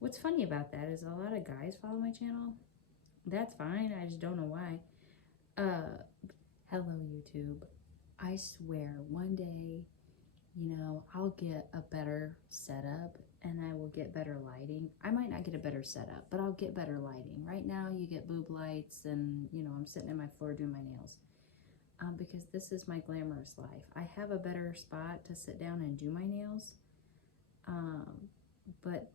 What's funny about that is a lot of guys follow my channel. That's fine. I just don't know why. Uh, Hello YouTube. I swear one day, I'll get a better setup and I will get better lighting. I might not get a better setup, but I'll get better lighting. Right now you get boob lights and, I'm sitting in my floor doing my nails. Because this is my glamorous life. I have a better spot to sit down and do my nails. But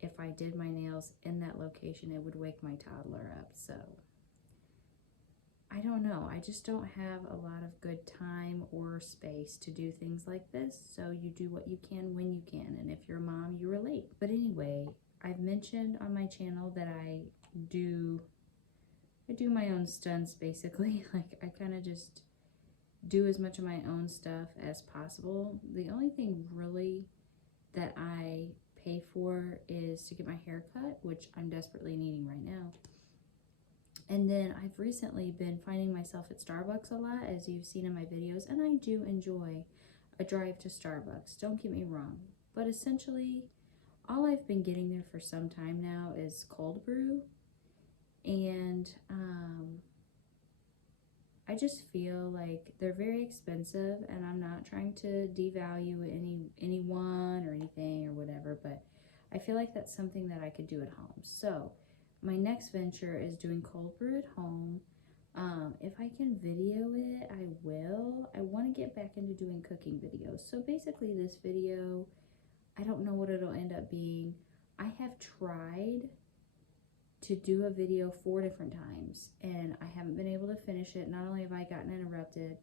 if I did my nails in that location, it would wake my toddler up. So I don't know. I just don't have a lot of good time or space to do things like this. So you do what you can when you can. And if you're a mom, you relate. But anyway, I've mentioned on my channel that I do my own stunts basically. Like I kind of just do as much of my own stuff as possible. The only thing really that I pay for is to get my hair cut, which I'm desperately needing right now. And then I've recently been finding myself at Starbucks a lot, as you've seen in my videos, and I do enjoy a drive to Starbucks, don't get me wrong. But essentially, all I've been getting there for some time now is cold brew, and I just feel like they're very expensive, and I'm not trying to devalue anyone or anything or whatever, but I feel like that's something that I could do at home. So my next venture is doing cold brew at home. If I can video it, I will. I want to get back into doing cooking videos. So basically this video, I don't know what it'll end up being. I have tried to do a video 4 different times and I haven't been able to finish it. Not only have I gotten interrupted,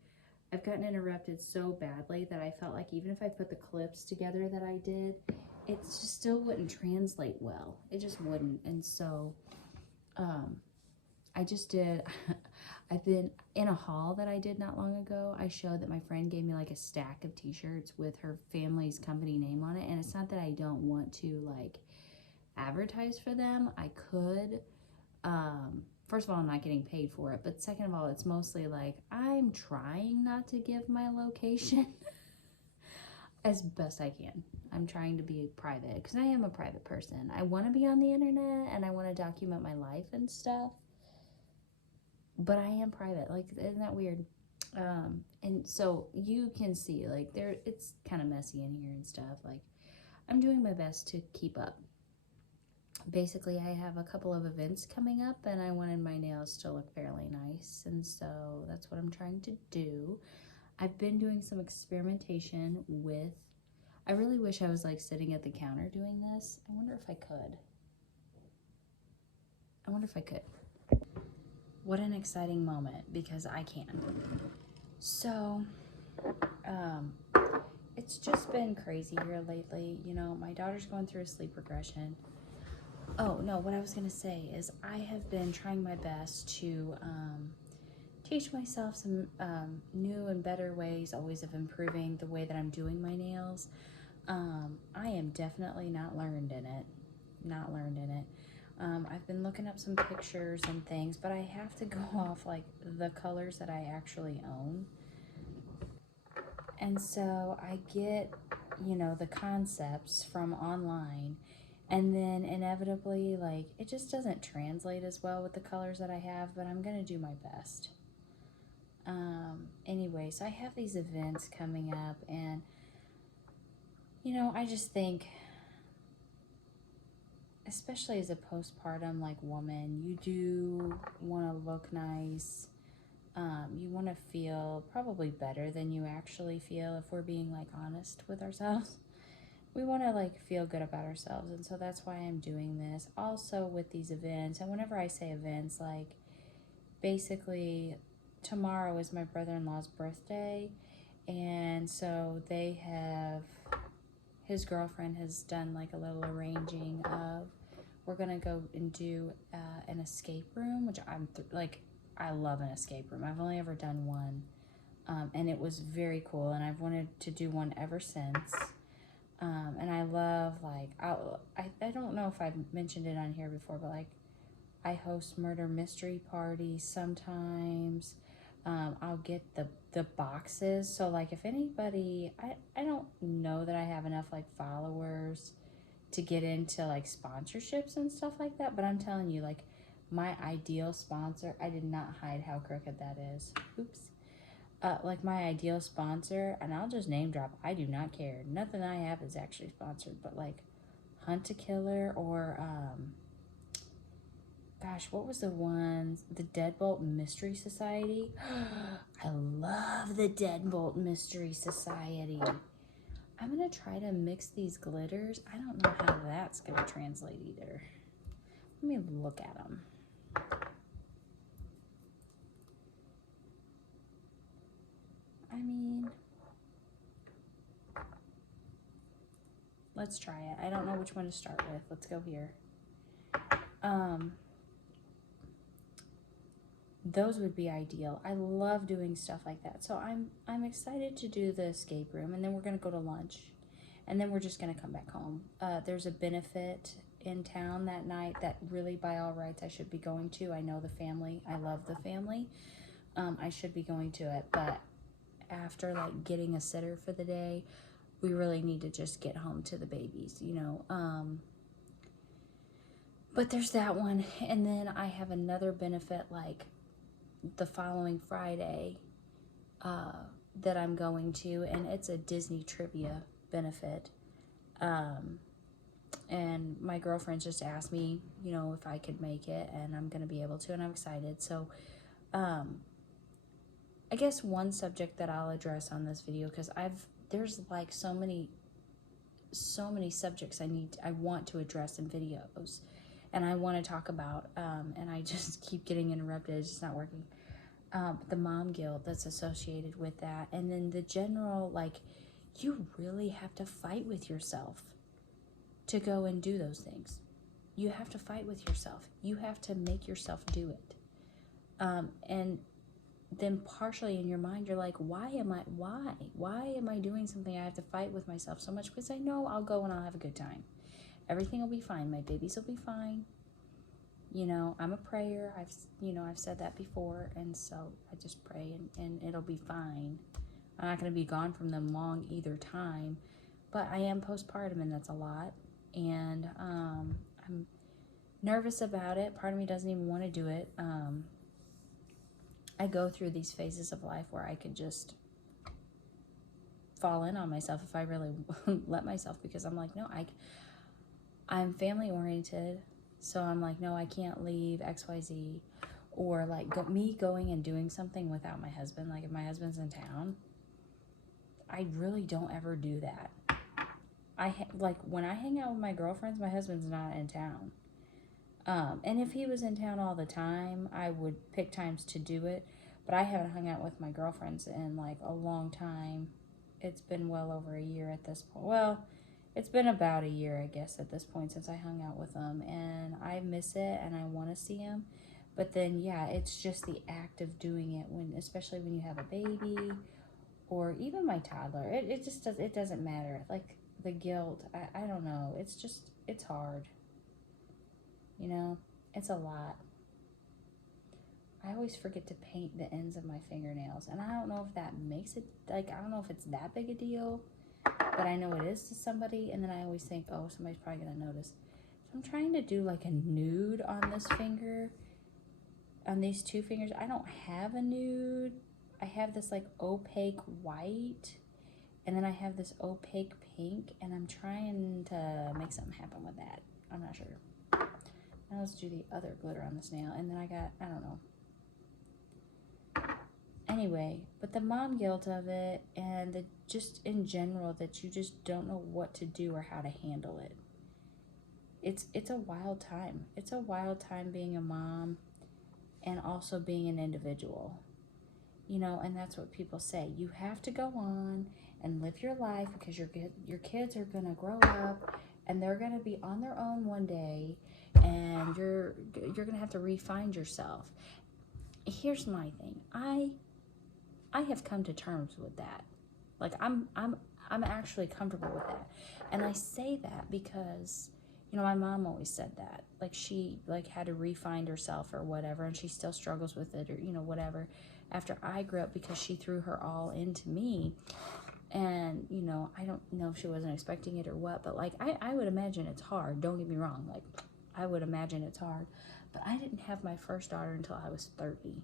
I've gotten interrupted so badly that I felt like even if I put the clips together that I did, it just still wouldn't translate well. It just wouldn't. And so I just did, I've been in a haul that I did not long ago. I showed that my friend gave me like a stack of t-shirts with her family's company name on it. And it's not that I don't want to like advertise for them. I could. First of all, I'm not getting paid for it, but second of all, it's mostly like I'm trying not to give my location as best I can. I'm trying to be private because I am a private person. I want to be on the internet and I want to document my life and stuff, but I am private. Like, isn't that weird? And so you can see like it's kind of messy in here and stuff. Like, I'm doing my best to keep up. Basically, I have a couple of events coming up and I wanted my nails to look fairly nice, and so that's what I'm trying to do. I've been doing some experimentation with, I really wish I was like sitting at the counter doing this. I wonder if I could. What an exciting moment, because I can. So, it's just been crazy here lately. My daughter's going through a sleep regression. Oh, no, what I was going to say is I have been trying my best to teach myself some new and better ways always of improving the way that I'm doing my nails. I am definitely not learned in it. I've been looking up some pictures and things, but I have to go off like the colors that I actually own. And so I get, the concepts from online, and then inevitably, like, it just doesn't translate as well with the colors that I have, but I'm gonna do my best. Anyway, so I have these events coming up, and, I just think, especially as a postpartum, like, woman, you do want to look nice. You want to feel probably better than you actually feel, if we're being like honest with ourselves. We want to like feel good about ourselves, and so that's why I'm doing this. Also with these events, and whenever I say events, like basically tomorrow is my brother-in-law's birthday, and so his girlfriend has done like a little arranging of, we're gonna go and do an escape room, which I love an escape room. I've only ever done one, and it was very cool, and I've wanted to do one ever since. And I love, like, I don't know if I've mentioned it on here before, but like I host murder mystery parties sometimes. I'll get the boxes. So like if anybody, I don't know that I have enough like followers to get into like sponsorships and stuff like that. But I'm telling you, like, my ideal sponsor, I did not hide how crooked that is. Oops. Like my ideal sponsor, and I'll just name drop, I do not care. Nothing I have is actually sponsored, but like Hunt a Killer or, gosh, what was the one? The Deadbolt Mystery Society. I love the Deadbolt Mystery Society. I'm going to try to mix these glitters. I don't know how that's going to translate either. Let me look at them. I mean, let's try it. I don't know which one to start with. Let's go here. Those would be ideal. I love doing stuff like that. So I'm excited to do the escape room, and then we're going to go to lunch, and then we're just going to come back home. There's a benefit in town that night that really by all rights I should be going to. I know the family. I love the family. I should be going to it, but after like getting a sitter for the day, we really need to just get home to the babies, you know. But there's that one, and then I have another benefit like the following Friday that I'm going to, and it's a Disney trivia benefit. And my girlfriend just asked me, you know, if I could make it, and I'm going to be able to, and I'm excited. So I guess one subject that I'll address on this video, because there's like so many subjects I want to address in videos, and I want to talk about, and I just keep getting interrupted. It's just not working. The mom guilt that's associated with that, and then the general, like, you really have to fight with yourself to go and do those things. You have to fight with yourself. You have to make yourself do it. And then partially in your mind, you're like, why am I doing something I have to fight with myself so much? Because I know I'll go and I'll have a good time. Everything will be fine. My babies will be fine. You know, I'm a prayer. I've said that before. And so I just pray and it'll be fine. I'm not going to be gone from them long either time, but I am postpartum, and that's a lot. And I'm nervous about it. Part of me doesn't even want to do it. I go through these phases of life where I could just fall in on myself if I really let myself, because I'm like, no, I'm family oriented. So I'm like, no, I can't leave XYZ, or like me going and doing something without my husband. Like if my husband's in town, I really don't ever do that. Like when I hang out with my girlfriends, my husband's not in town. And if he was in town all the time, I would pick times to do it. But I haven't hung out with my girlfriends in like a long time. It's been well over a year at this point. Well, it's been about a year, I guess, at this point since I hung out with them. And I miss it, and I want to see him. But then, yeah, it's just the act of doing it, especially when you have a baby or even my toddler. It just doesn't matter. Like the guilt, I don't know. It's hard. You know, it's a lot. I always forget to paint the ends of my fingernails, and I don't know if that makes it, like, I don't know if it's that big a deal, but I know it is to somebody, and then I always think, oh, somebody's probably gonna notice. So I'm trying to do like a nude on this finger, on these two fingers. I don't have a nude. I have this like opaque white, and then I have this opaque pink, and I'm trying to make something happen with that. I'm not sure. Now let's do the other glitter on this nail. And then I don't know. Anyway, but the mom guilt of it, and just in general that you just don't know what to do or how to handle it. It's a wild time. It's a wild time being a mom and also being an individual. You know, and that's what people say. You have to go on and live your life, because your kids are going to grow up and they're going to be on their own one day, and you're going to have to re-find yourself. Here's my thing. I have come to terms with that. Like I'm actually comfortable with that. And I say that because, you know, my mom always said that. Like she had to re-find herself or whatever, and she still struggles with it, or, you know, whatever, after I grew up, because she threw her all into me. And, you know, I don't know if she wasn't expecting it or what, but like, I would imagine it's hard. Don't get me wrong. Like, I would imagine it's hard. But I didn't have my first daughter until I was 30.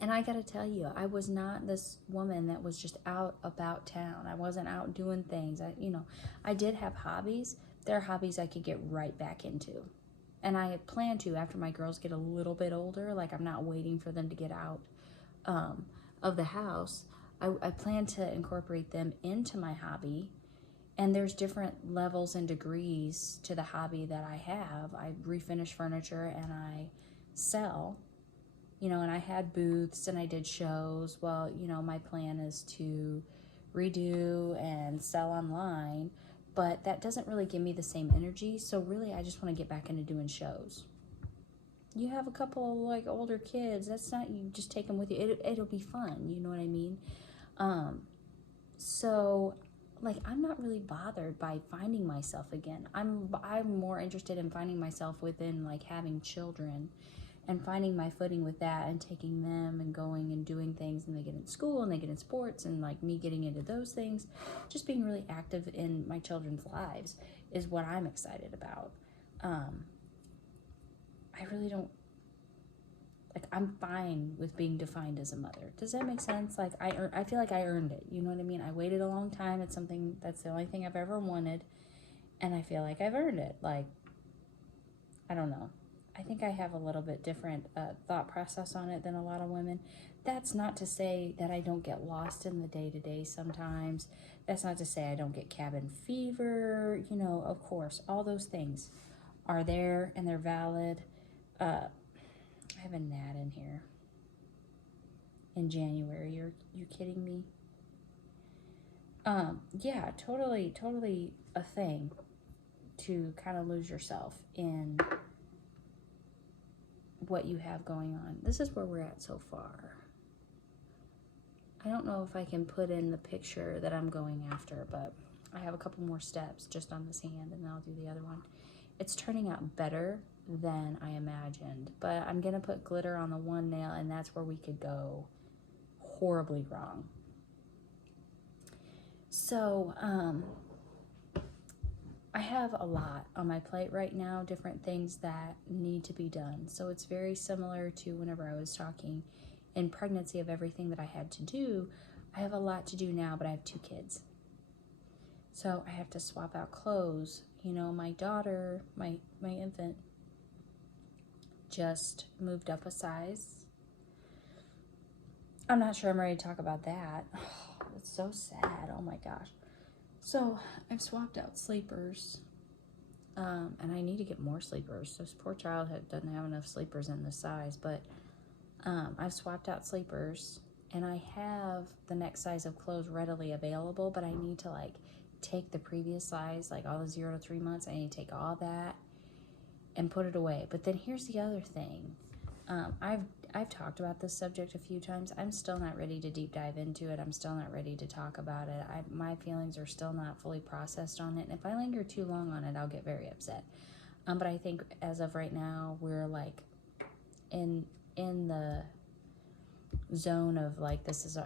And I gotta tell you, I was not this woman that was just out about town. I wasn't out doing things. I did have hobbies. There are hobbies I could get right back into. And I plan to after my girls get a little bit older. Like, I'm not waiting for them to get out of the house. I plan to incorporate them into my hobby. And there's different levels and degrees to the hobby that I have. I refinish furniture and I sell. You know, and I had booths and I did shows. Well, you know, my plan is to redo and sell online, but that doesn't really give me the same energy. So really, I just want to get back into doing shows. You have a couple of like older kids. That's not, you just take them with you. It'll be fun. You know what I mean? So like, I'm not really bothered by finding myself again. I'm more interested in finding myself within like having children and finding my footing with that and taking them and going and doing things, and they get in school and they get in sports, and like me getting into those things, just being really active in my children's lives is what I'm excited about. I really don't, like, I'm fine with being defined as a mother. Does that make sense? Like, I feel like I earned it. You know what I mean? I waited a long time. It's something, that's the only thing I've ever wanted. And I feel like I've earned it. Like, I don't know. I think I have a little bit different thought process on it than a lot of women. That's not to say that I don't get lost in the day-to-day sometimes. That's not to say I don't get cabin fever. You know, of course, all those things are there and they're valid. I have a gnat in here in January. You kidding me? Yeah, totally a thing to kind of lose yourself in what you have going on. This is where we're at so far. I don't know if I can put in the picture that I'm going after, but I have a couple more steps just on this hand, and then I'll do the other one. It's turning out better than I imagined, but I'm gonna put glitter on the one nail, and that's where we could go horribly wrong. So, I have a lot on my plate right now, different things that need to be done. So it's very similar to whenever I was talking in pregnancy of everything that I had to do. I have a lot to do now, but I have 2 kids. So I have to swap out clothes. You know, my daughter, my infant, just moved up a size. I'm not sure I'm ready to talk about that. Oh, it's so sad. Oh my gosh. So I've swapped out sleepers, and I need to get more sleepers. This poor child doesn't have enough sleepers in this size, but I've swapped out sleepers, and I have the next size of clothes readily available, but I need to like take the previous size, like all the 0 to 3 months, I need to take all that and put it away. But then here's the other thing. I've talked about this subject a few times. I'm still not ready to deep dive into it. I'm still not ready to talk about it. My feelings are still not fully processed on it. And if I linger too long on it, I'll get very upset. But I think as of right now, we're like in the zone of like, this is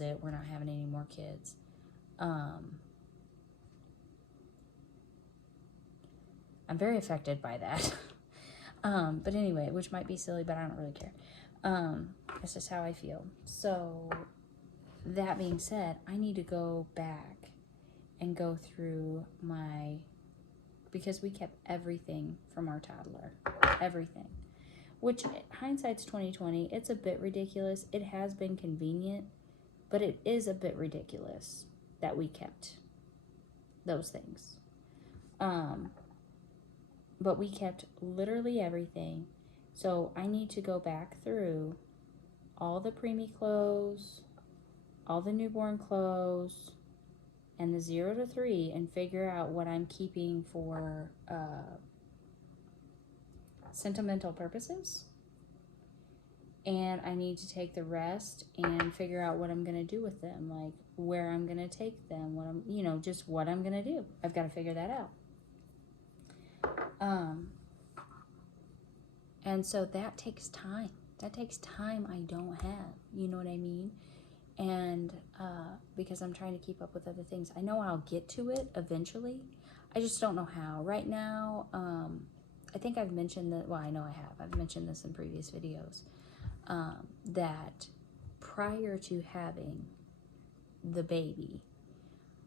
it. We're not having any more kids. I'm very affected by that. But anyway, which might be silly, but I don't really care. That's just how I feel. So that being said, I need to go back and go through because we kept everything from our toddler, everything, which hindsight's 2020. It's a bit ridiculous. It has been convenient, but it is a bit ridiculous that we kept those things. But we kept literally everything. So I need to go back through all the preemie clothes, all the newborn clothes, and the 0 to 3 and figure out what I'm keeping for sentimental purposes. And I need to take the rest and figure out what I'm going to do with them, like where I'm going to take them, just what I'm going to do. I've got to figure that out. And so that takes time. That takes time I don't have. You know what I mean? And because I'm trying to keep up with other things. I know I'll get to it eventually. I just don't know how. Right now, I think I've mentioned that, well, I know I have. I've mentioned this in previous videos, that prior to having the baby,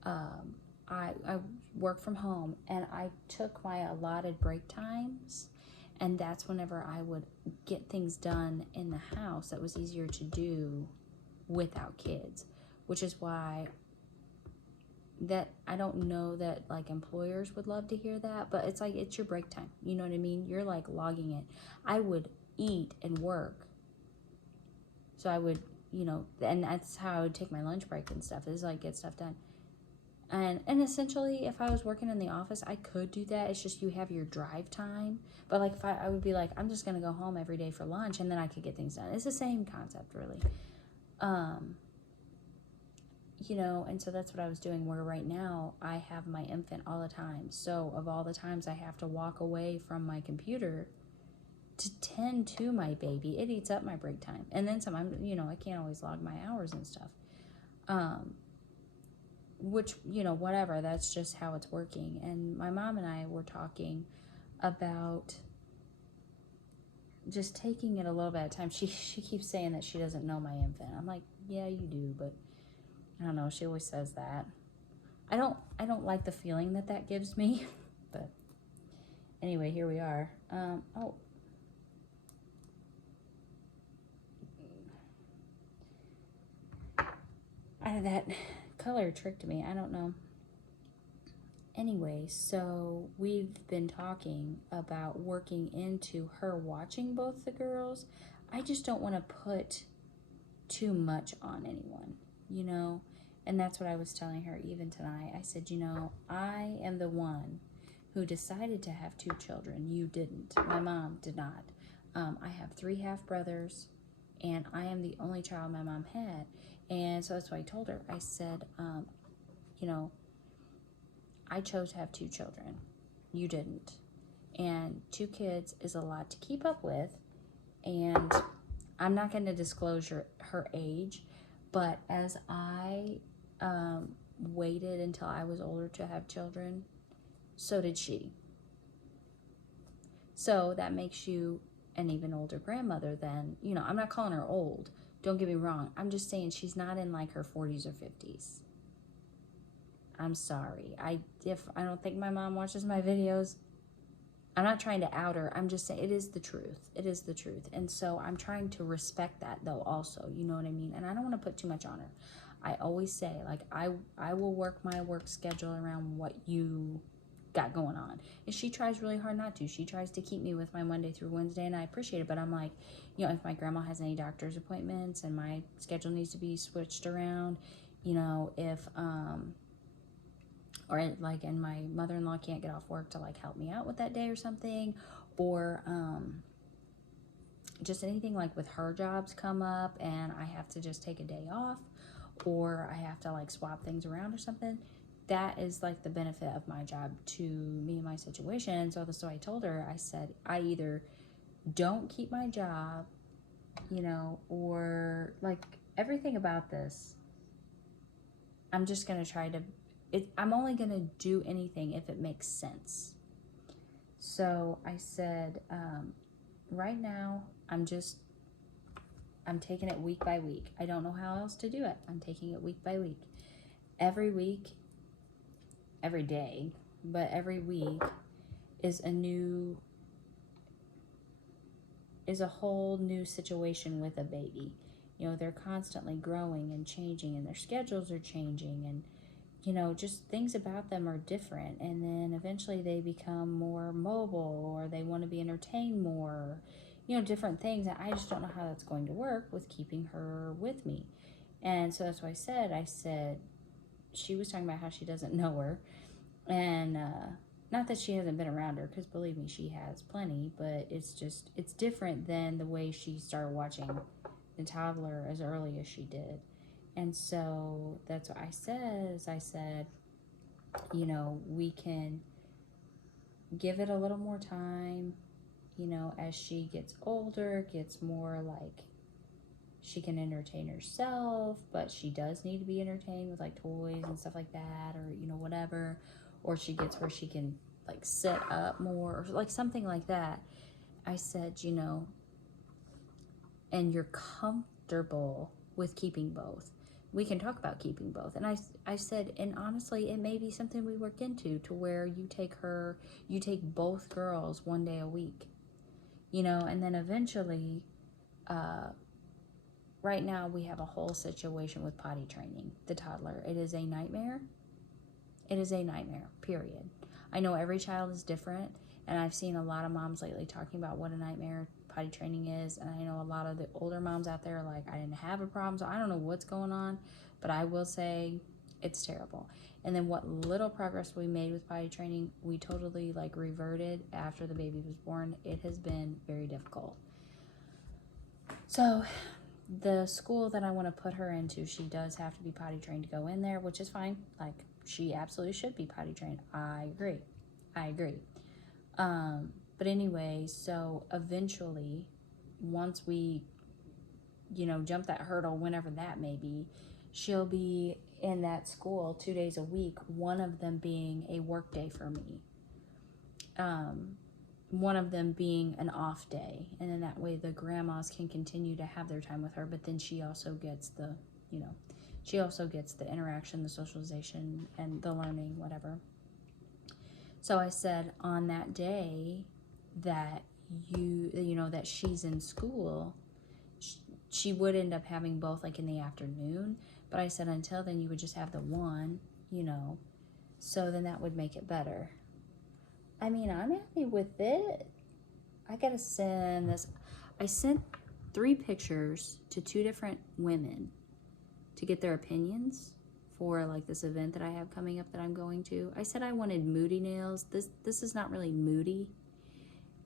I work from home, and I took my allotted break times, and that's whenever I would get things done in the house that was easier to do without kids, which is why that I don't know that like employers would love to hear that, but it's like, it's your break time. You know what I mean? You're like logging it. I would eat and work. So I would, you know, and that's how I would take my lunch break and stuff, is like get stuff done. And essentially, if I was working in the office, I could do that. It's just you have your drive time. But like if I would be like, I'm just gonna go home every day for lunch, and then I could get things done. It's the same concept, really. You know, and so that's what I was doing, where right now I have my infant all the time. So of all the times I have to walk away from my computer to tend to my baby, it eats up my break time. And then some. You know, I can't always log my hours and stuff. Which, you know, whatever, that's just how it's working. And my mom and I were talking about just taking it a little bit at a time. She keeps saying that she doesn't know my infant. I'm like, yeah, you do, but I don't know. She always says that. I don't like the feeling that that gives me, but anyway, here we are. Oh. That color tricked me. I don't know. Anyway, so we've been talking about working into her watching both the girls. I just don't want to put too much on anyone, you know? And that's what I was telling her even tonight. I said, you know, I am the one who decided to have 2 children. You didn't. My mom did not. I have 3 half-brothers, and I am the only child my mom had. And so that's what I told her. I said, you know, I chose to have 2 children. You didn't. And 2 kids is a lot to keep up with. And I'm not going to disclose her age, but as I waited until I was older to have children, so did she. So that makes you an even older grandmother than, you know, I'm not calling her old. Don't get me wrong. I'm just saying she's not in like her 40s or 50s. I'm sorry. If I don't think my mom watches my videos, I'm not trying to out her. I'm just saying it is the truth. It is the truth. And so I'm trying to respect that though also, you know what I mean? And I don't want to put too much on her. I always say, like, I will work my work schedule around what you got going on. And she tries really hard not to. She tries to keep me with my Monday through Wednesday, and I appreciate it. But I'm like, you know, if my grandma has any doctor's appointments and my schedule needs to be switched around, you know, if or like, and my mother-in-law can't get off work to like help me out with that day or something, or just anything like with her jobs come up and I have to just take a day off, or I have to like swap things around or something. That is like the benefit of my job to me and my situation. So I told her, I said, I either don't keep my job, you know, or like everything about this, I'm just going to try to, I'm only going to do anything if it makes sense. So I said, right now, I'm taking it week by week. I don't know how else to do it. I'm taking it week by week. Every week, every day, but every week is a whole new situation with a baby. You know, they're constantly growing and changing, and their schedules are changing, and you know, just things about them are different. And then eventually they become more mobile, or they want to be entertained more, you know, different things. And I just don't know how that's going to work with keeping her with me. And so that's why I said, she was talking about how she doesn't know her. And not that she hasn't been around her, because believe me, she has plenty, but it's different than the way she started watching the toddler as early as she did. And so that's what I said, you know, we can give it a little more time, you know, as she gets older, gets more like she can entertain herself, but she does need to be entertained with like toys and stuff like that, or you know, whatever. Or she gets where she can like sit up more, or like something like that. I said, you know, and you're comfortable with keeping both. We can talk about keeping both. And I said, and honestly, it may be something we work into to where you take both girls 1 day a week, you know, and then eventually, right now we have a whole situation with potty training the toddler. It is a nightmare. It is a nightmare, period. I know every child is different, and I've seen a lot of moms lately talking about what a nightmare potty training is, and I know a lot of the older moms out there are like, I didn't have a problem, so I don't know what's going on, but I will say it's terrible. And then what little progress we made with potty training, we totally like reverted after the baby was born. It has been very difficult. So the school that I want to put her into, she does have to be potty trained to go in there, which is fine. Like, she absolutely should be potty trained. I agree. But anyway, so eventually, once we, you know, jump that hurdle, whenever that may be, she'll be in that school 2 days a week, one of them being a work day for me. One of them being an off day, and then that way the grandmas can continue to have their time with her, but then she also gets the, you know, she also gets the interaction, the socialization, and the learning, whatever. So I said on that day that you know, that she's in school, she would end up having both like in the afternoon, but I said until then you would just have the one, you know, so then that would make it better. I mean, I'm happy with it. I gotta send this. I sent 3 pictures to 2 different women to get their opinions for like this event that I have coming up that I'm going to. I said I wanted moody nails. This is not really moody,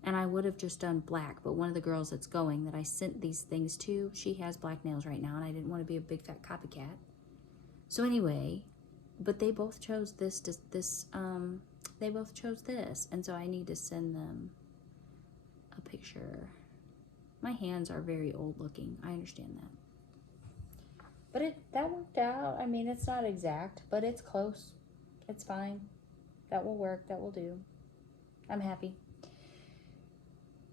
and I would have just done black, but one of the girls that's going that I sent these things to, she has black nails right now, and I didn't want to be a big fat copycat. So anyway, but they both chose they both chose this, and so I need to send them a picture. My hands are very old looking. I understand that. But that worked out. I mean, it's not exact, but it's close. It's fine. That will work. That will do. I'm happy.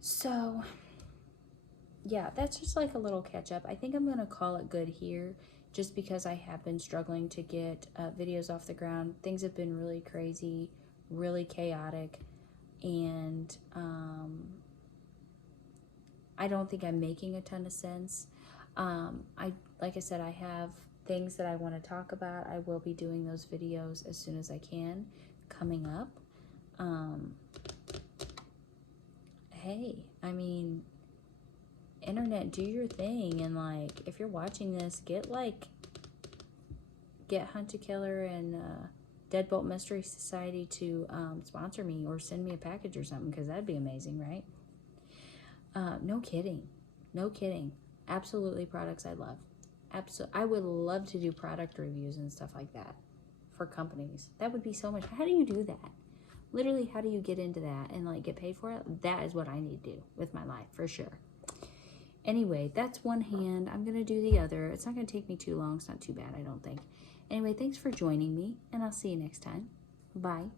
So, yeah, that's just like a little catch up. I think I'm going to call it good here, just because I have been struggling to get videos off the ground. Things have been really crazy, really chaotic, and I don't think I'm making a ton of sense. Like I said, I have things that I want to talk about. I will be doing those videos as soon as I can coming up. Hey, I mean, internet, do your thing, and like, if you're watching this, get Hunt to Killer and Deadbolt Mystery Society to sponsor me or send me a package or something, because that'd be amazing, right? No kidding. Absolutely products I love. I would love to do product reviews and stuff like that for companies. That would be so much. How do you do that? Literally, how do you get into that and like get paid for it? That is what I need to do with my life, for sure. Anyway, that's one hand. I'm going to do the other. It's not going to take me too long. It's not too bad, I don't think. Anyway, thanks for joining me, and I'll see you next time. Bye.